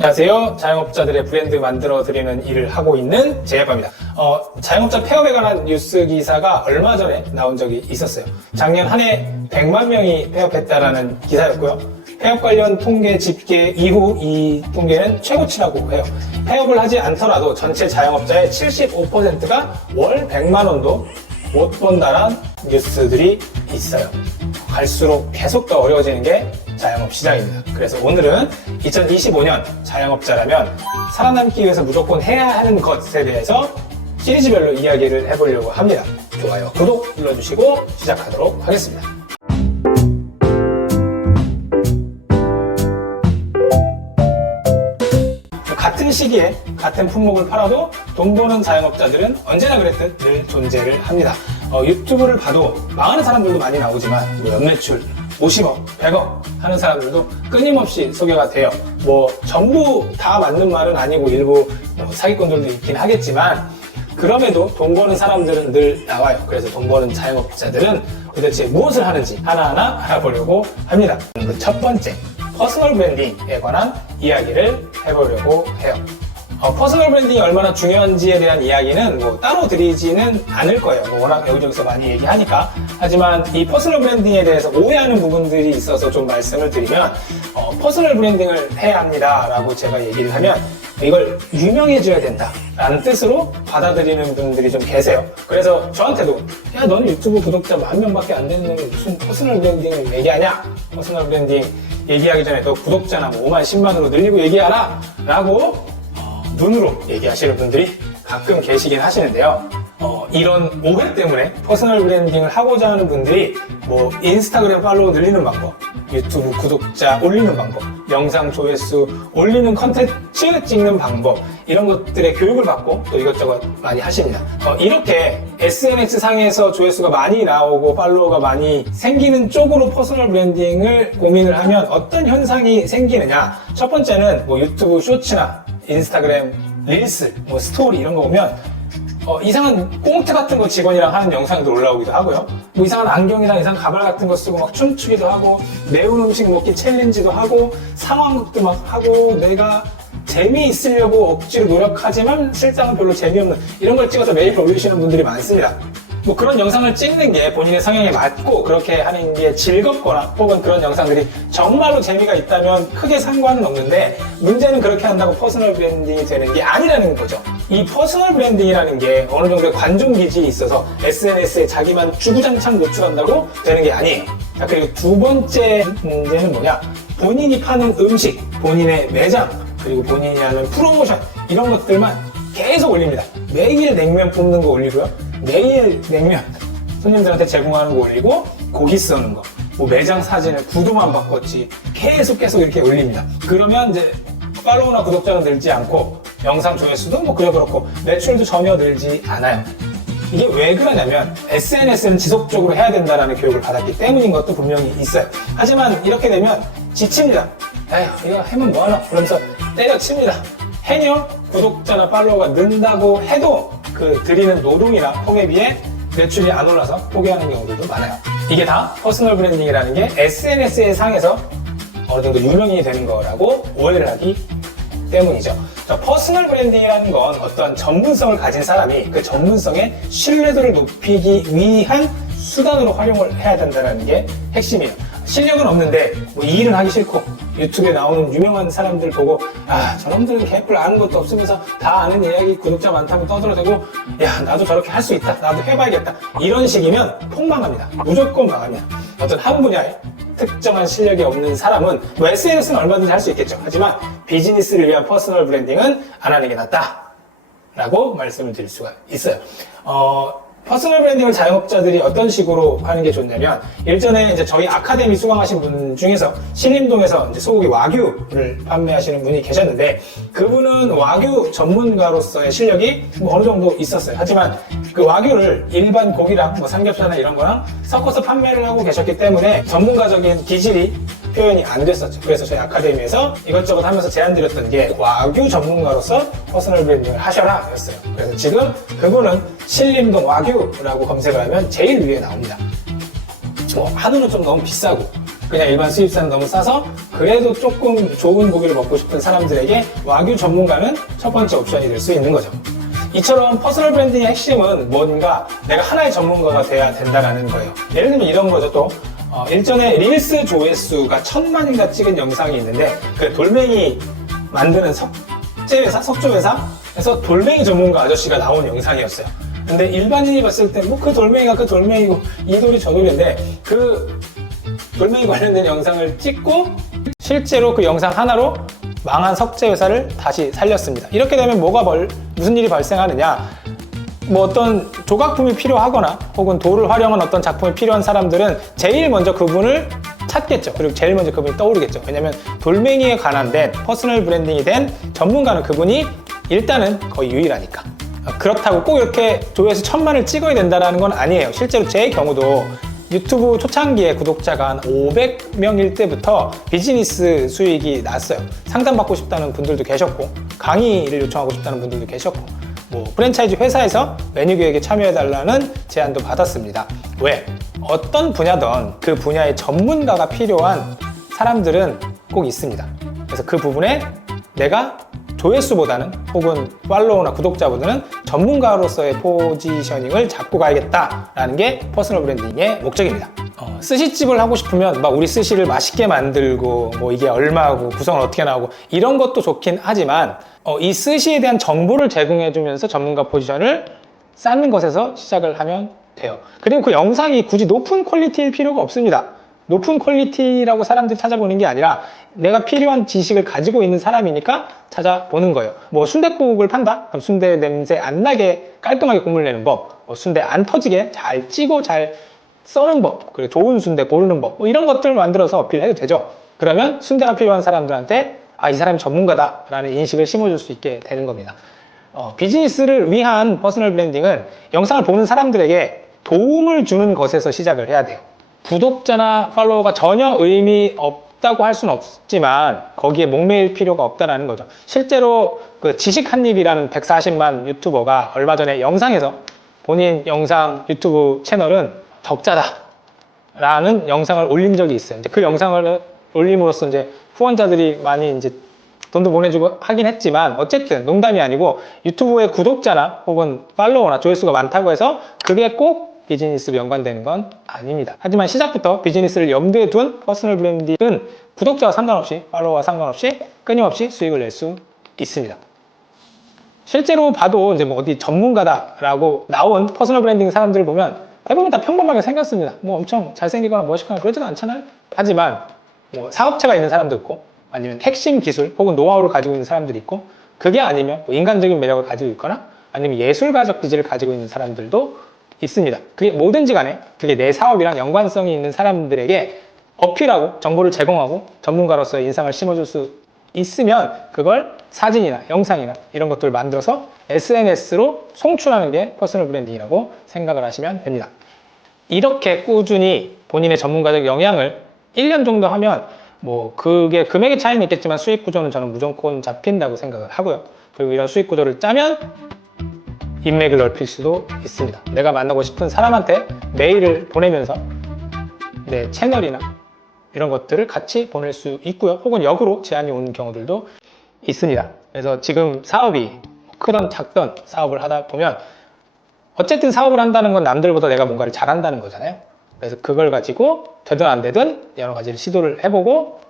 안녕하세요. 자영업자들의 브랜드 만들어 드리는 일을 하고 있는 제이아빠입니다. 자영업자 폐업에 관한 뉴스 기사가 얼마 전에 나온 적이 있었어요. 작년 한 해 100만 명이 폐업했다라는 기사였고요. 폐업 관련 통계 집계 이후 이 통계는 최고치라고 해요. 폐업을 하지 않더라도 전체 자영업자의 75%가 월 100만 원도 못 번다는 뉴스들이 있어요. 갈수록 계속 더 어려워지는 게 자영업 시장입니다. 그래서 오늘은 2025년 자영업자라면 살아남기 위해서 무조건 해야 하는 것에 대해서 시리즈별로 이야기를 해보려고 합니다. 좋아요, 구독 눌러주시고 시작하도록 하겠습니다. 같은 시기에 같은 품목을 팔아도 돈 버는 자영업자들은 언제나 그랬듯 늘 존재를 합니다. 유튜브를 봐도 망하는 사람들도 많이 나오지만 연매출 50억, 100억 하는 사람들도 끊임없이 소개가 돼요. 전부 다 맞는 말은 아니고 일부 사기꾼들도 있긴 하겠지만 그럼에도 돈 버는 사람들은 늘 나와요. 그래서 돈 버는 자영업자들은 도대체 무엇을 하는지 하나하나 알아보려고 합니다. 첫 번째, 퍼스널 브랜딩에 관한 이야기를 해보려고 해요. 퍼스널 브랜딩이 얼마나 중요한지에 대한 이야기는 따로 드리지는 않을 거예요. 워낙 여기저기서 많이 얘기하니까. 하지만 이 퍼스널 브랜딩에 대해서 오해하는 부분들이 있어서 좀 말씀을 드리면 퍼스널 브랜딩을 해야 합니다 라고 제가 얘기를 하면 이걸 유명해져야 된다 라는 뜻으로 받아들이는 분들이 좀 계세요. 그래서 저한테도 야, 너는 유튜브 구독자 10,000명밖에 안 되는 놈이 무슨 퍼스널 브랜딩을 얘기하냐? 퍼스널 브랜딩 얘기하기 전에 너 구독자나 5만, 10만으로 늘리고 얘기하라 라고 눈으로 얘기하시는 분들이 가끔 계시긴 하시는데요. 이런 오해 때문에 퍼스널 브랜딩을 하고자 하는 분들이 인스타그램 팔로우 늘리는 방법, 유튜브 구독자 올리는 방법, 영상 조회수 올리는 컨텐츠 찍는 방법 이런 것들의 교육을 받고 또 이것저것 많이 하십니다. 이렇게 SNS 상에서 조회수가 많이 나오고 팔로워가 많이 생기는 쪽으로 퍼스널 브랜딩을 고민을 하면 어떤 현상이 생기느냐. 첫 번째는 유튜브 쇼츠나 인스타그램 릴스, 스토리 이런 거 보면 이상한 꽁트 같은 거 직원이랑 하는 영상도 올라오기도 하고요. 이상한 안경이랑 이상한 가발 같은 거 쓰고 막 춤추기도 하고 매운 음식 먹기 챌린지도 하고 상황극도 막 하고 내가 재미있으려고 억지로 노력하지만 실상은 별로 재미없는 이런 걸 찍어서 매일 올리시는 분들이 많습니다. 그런 영상을 찍는 게 본인의 성향에 맞고 그렇게 하는 게 즐겁거나 혹은 그런 영상들이 정말로 재미가 있다면 크게 상관은 없는데 문제는 그렇게 한다고 퍼스널 브랜딩이 되는 게 아니라는 거죠. 이 퍼스널 브랜딩이라는 게 어느 정도의 관종 기질이 있어서 SNS에 자기만 주구장창 노출한다고 되는 게 아니에요. 자, 그리고 두 번째 문제는 뭐냐? 본인이 파는 음식, 본인의 매장, 그리고 본인이 하는 프로모션 이런 것들만 계속 올립니다. 매일 냉면 뽑는 거 올리고요. 매일 냉면 손님들한테 제공하는 거 올리고 고기 써는 거 매장 사진을 구도만 바꿨지 계속 이렇게 올립니다. 그러면 이제 팔로우나 구독자는 늘지 않고 영상 조회수도 그렇고 매출도 전혀 늘지 않아요. 이게 왜 그러냐면 SNS는 지속적으로 해야 된다는 교육을 받았기 때문인 것도 분명히 있어요. 하지만 이렇게 되면 지칩니다. 에휴, 이거 하면 뭐하나 그러면서 때려칩니다. 해녀 구독자나 팔로워가 는다고 해도 그 들이는 노동이나 폭에 비해 매출이 안 올라서 포기하는 경우들도 많아요. 이게 다 퍼스널 브랜딩이라는 게 SNS의 상에서 어느 정도 유명이 되는 거라고 오해를 하기 때문이죠. 퍼스널 브랜딩이라는 건 어떤 전문성을 가진 사람이 그 전문성의 신뢰도를 높이기 위한 수단으로 활용을 해야 된다는 게 핵심이에요. 실력은 없는데 이 일은 하기 싫고 유튜브에 나오는 유명한 사람들 보고 저놈들은 개뿔 아는 것도 없으면서 다 아는 이야기 구독자 많다면 떠들어대고 야 나도 저렇게 할 수 있다 나도 해봐야겠다 이런 식이면 폭망합니다. 무조건 망합니다. 어떤 한 분야에 특정한 실력이 없는 사람은 SNS는 얼마든지 할 수 있겠죠. 하지만 비즈니스를 위한 퍼스널 브랜딩은 안 하는 게 낫다 라고 말씀을 드릴 수가 있어요. 퍼스널 브랜딩을 자영업자들이 어떤 식으로 하는 게 좋냐면 일전에 이제 저희 아카데미 수강하신 분 중에서 신림동에서 이제 소고기 와규를 판매하시는 분이 계셨는데 그분은 와규 전문가로서의 실력이 어느 정도 있었어요. 하지만 그 와규를 일반 고기랑 삼겹살이나 이런 거랑 섞어서 판매를 하고 계셨기 때문에 전문가적인 기질이 표현이 안 됐었죠. 그래서 저희 아카데미에서 이것저것 하면서 제안드렸던 게 와규 전문가로서 퍼스널 브랜딩을 하셔라 였어요. 그래서 지금 그분은 신림동 와규라고 검색을 하면 제일 위에 나옵니다. 한우는 좀 너무 비싸고 그냥 일반 수입산은 너무 싸서 그래도 조금 좋은 고기를 먹고 싶은 사람들에게 와규 전문가는 첫 번째 옵션이 될 수 있는 거죠. 이처럼 퍼스널 브랜딩의 핵심은 뭔가 내가 하나의 전문가가 돼야 된다는 거예요. 예를 들면 이런 거죠. 또 일전에 릴스 조회수가 1000만인가 찍은 영상이 있는데 그 돌멩이 만드는 석조회사에서 돌멩이 전문가 아저씨가 나온 영상이었어요. 근데 일반인이 봤을 때 뭐 그 돌멩이가 그 돌멩이고 이 돌이 저 돌인데 그 돌멩이 관련된 영상을 찍고 실제로 그 영상 하나로 망한 석재회사를 다시 살렸습니다. 이렇게 되면 무슨 일이 발생하느냐, 뭐 어떤 조각품이 필요하거나 혹은 돌을 활용한 어떤 작품이 필요한 사람들은 제일 먼저 그분을 찾겠죠. 그리고 제일 먼저 그분이 떠오르겠죠. 왜냐면 돌멩이에 관한 퍼스널 브랜딩이 된 전문가는 그분이 일단은 거의 유일하니까. 그렇다고 꼭 이렇게 조회수 1000만을 찍어야 된다는 건 아니에요. 실제로 제 경우도 유튜브 초창기에 구독자가 한 500명일 때부터 비즈니스 수익이 났어요. 상담받고 싶다는 분들도 계셨고, 강의를 요청하고 싶다는 분들도 계셨고, 뭐 프랜차이즈 회사에서 메뉴 기획에 참여해달라는 제안도 받았습니다. 왜? 어떤 분야든 그 분야의 전문가가 필요한 사람들은 꼭 있습니다. 그래서 그 부분에 내가 조회수보다는 혹은 팔로워나 구독자보다는 전문가로서의 포지셔닝을 잡고 가야겠다라는 게 퍼스널 브랜딩의 목적입니다. 스시집을 하고 싶으면 막 우리 스시를 맛있게 만들고 뭐 이게 얼마고 구성은 어떻게 나오고 이런 것도 좋긴 하지만 이 스시에 대한 정보를 제공해주면서 전문가 포지션을 쌓는 것에서 시작을 하면 돼요. 그리고 그 영상이 굳이 높은 퀄리티일 필요가 없습니다. 높은 퀄리티라고 사람들이 찾아보는 게 아니라 내가 필요한 지식을 가지고 있는 사람이니까 찾아보는 거예요. 뭐 순댓국을 판다? 그럼 순대 냄새 안 나게 깔끔하게 국물 내는 법, 순대 안 터지게 잘 찌고 잘 써는 법, 그리고 좋은 순대 고르는 법, 뭐 이런 것들을 만들어서 어필해도 되죠. 그러면 순대가 필요한 사람들한테 이 사람이 전문가다 라는 인식을 심어줄 수 있게 되는 겁니다. 비즈니스를 위한 퍼스널 브랜딩은 영상을 보는 사람들에게 도움을 주는 것에서 시작을 해야 돼요. 구독자나 팔로워가 전혀 의미 없다고 할 수는 없지만 거기에 목매일 필요가 없다는 거죠. 실제로 그 지식 한입이라는 140만 유튜버가 얼마 전에 영상에서 본인 영상 유튜브 채널은 적자다 라는 영상을 올린 적이 있어요. 이제 그 영상을 올림으로써 이제 후원자들이 많이 이제 돈도 보내주고 하긴 했지만 어쨌든 농담이 아니고 유튜브의 구독자나 혹은 팔로워나 조회수가 많다고 해서 그게 꼭 비즈니스로 연관되는 건 아닙니다. 하지만 시작부터 비즈니스를 염두에 둔 퍼스널 브랜딩은 구독자와 상관없이 팔로워와 상관없이 끊임없이 수익을 낼 수 있습니다. 실제로 봐도 이제 뭐 어디 전문가다라고 나온 퍼스널 브랜딩 사람들을 보면 대부분 다 평범하게 생겼습니다. 뭐 엄청 잘생기거나 멋있거나 그러지도 않잖아요. 하지만 뭐 사업체가 있는 사람도 있고 아니면 핵심 기술 혹은 노하우를 가지고 있는 사람들이 있고 그게 아니면 뭐 인간적인 매력을 가지고 있거나 아니면 예술가적 기질을 가지고 있는 사람들도 있습니다. 그게 뭐든지 간에 그게 내 사업이랑 연관성이 있는 사람들에게 어필하고 정보를 제공하고 전문가로서의 인상을 심어줄 수 있으면 그걸 사진이나 영상이나 이런 것들을 만들어서 SNS로 송출하는 게 퍼스널 브랜딩이라고 생각을 하시면 됩니다. 이렇게 꾸준히 본인의 전문가적 영향을 1년 정도 하면 뭐 그게 금액의 차이는 있겠지만 수익 구조는 저는 무조건 잡힌다고 생각을 하고요. 그리고 이런 수익 구조를 짜면 인맥을 넓힐 수도 있습니다. 내가 만나고 싶은 사람한테 메일을 보내면서 내 채널이나 이런 것들을 같이 보낼 수 있고요. 혹은 역으로 제안이 오는 경우들도 있습니다. 그래서 지금 사업이 크던 작던 사업을 하다 보면 어쨌든 사업을 한다는 건 남들보다 내가 뭔가를 잘한다는 거잖아요. 그래서 그걸 가지고 되든 안 되든 여러 가지를 시도를 해보고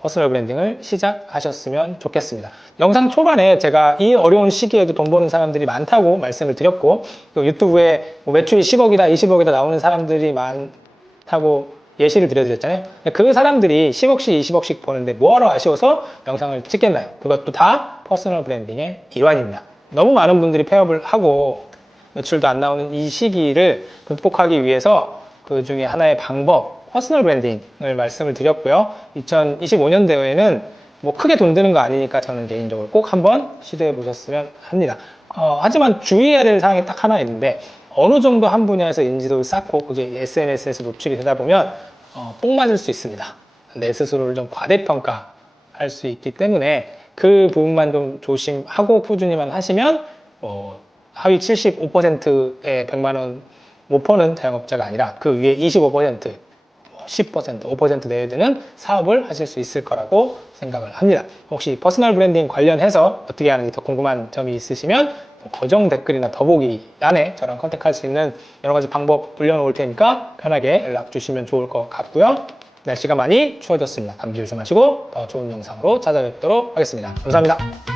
퍼스널 브랜딩을 시작하셨으면 좋겠습니다. 영상 초반에 제가 이 어려운 시기에도 돈 버는 사람들이 많다고 말씀을 드렸고 또 유튜브에 뭐 매출이 10억이다 20억이다 나오는 사람들이 많다고 예시를 들려드렸잖아요. 그 사람들이 10억씩 20억씩 버는데 뭐하러 아쉬워서 영상을 찍겠나요? 그것도 다 퍼스널 브랜딩의 일환입니다. 너무 많은 분들이 폐업을 하고 매출도 안 나오는 이 시기를 극복하기 위해서 그 중에 하나의 방법 퍼스널 브랜딩을 말씀을 드렸고요. 2025년도에는 뭐 크게 돈 드는 거 아니니까 저는 개인적으로 꼭 한번 시도해 보셨으면 합니다. 하지만 주의해야 될 사항이 딱 하나 있는데 어느 정도 한 분야에서 인지도를 쌓고 그게 SNS에서 노출이 되다 보면 뽕 맞을 수 있습니다. 내 스스로를 좀 과대평가할 수 있기 때문에 그 부분만 좀 조심하고 꾸준히만 하시면 하위 75%의 100만 원 못 버는 자영업자가 아니라 그 위에 25% 10%, 5% 내야 되는 사업을 하실 수 있을 거라고 생각을 합니다. 혹시 퍼스널 브랜딩 관련해서 어떻게 하는지 더 궁금한 점이 있으시면 고정 댓글이나 더보기란에 저랑 컨택할 수 있는 여러 가지 방법 올려놓을 테니까 편하게 연락 주시면 좋을 것 같고요. 날씨가 많이 추워졌습니다. 감기 조심하시고 더 좋은 영상으로 찾아뵙도록 하겠습니다. 감사합니다.